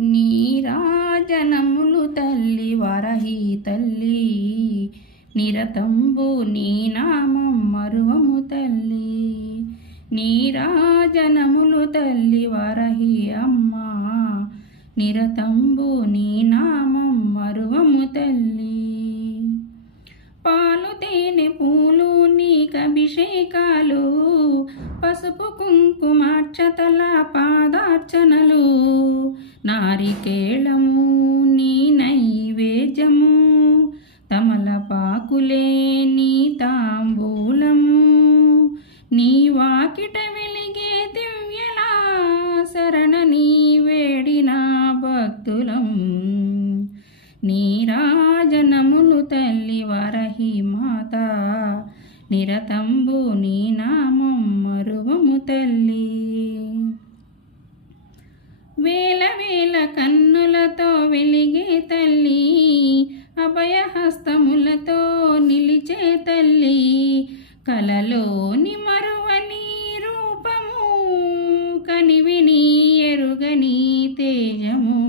నీరాజనములు తల్లి వరహి తల్లి నిరతంబు నీ నామం మరువము తల్లి. నీరాజనములు తల్లి వరహి అమ్మా నిరతంబు నీ నామం మరువము తల్లి. పాలు తేనె పూలు నీకభిషేకాలు పసుపు కుంకుమార్చతల పాదార్చనలు నారికేళము నీ నైవేద్యము. తమలపాకులే నీ తాంబూలము. నీ వాకిట వెలిగే దివ్యలా శరణ నీ వేడిన భక్తులం నీరాజనములు తల్లి వరహి మాత నిరతంబు నీ వేల వేల కన్నులతో వెలిగే తల్లి అభయహస్తములతో నిలిచే తల్లి కలలోని మరువని రూపము కనివిని ఎరుగని తేజము.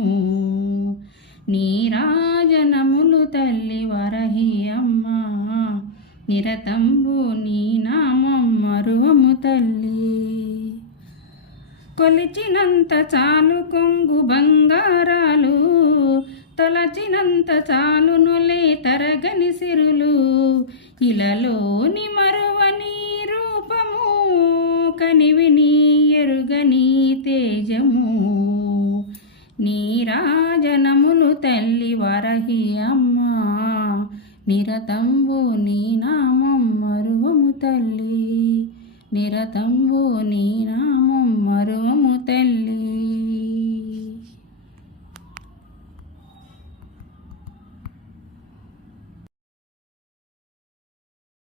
నీరాజనములు తల్లి వరహి అమ్మ నిరతంబు నీ నామం మరువము తల్లి. కొలిచినంత చాలు కొంగు బంగారాలు తొలచినంత చాలు నులే తరగని సిరులు. ఇలలోని మరువని రూపము కనివిని ఎరుగని తేజము. నీరాజనములు తల్లి వరహి అమ్మ నిరతంబు నీ నిరతంబు నీ నామం మరువము తెల్ల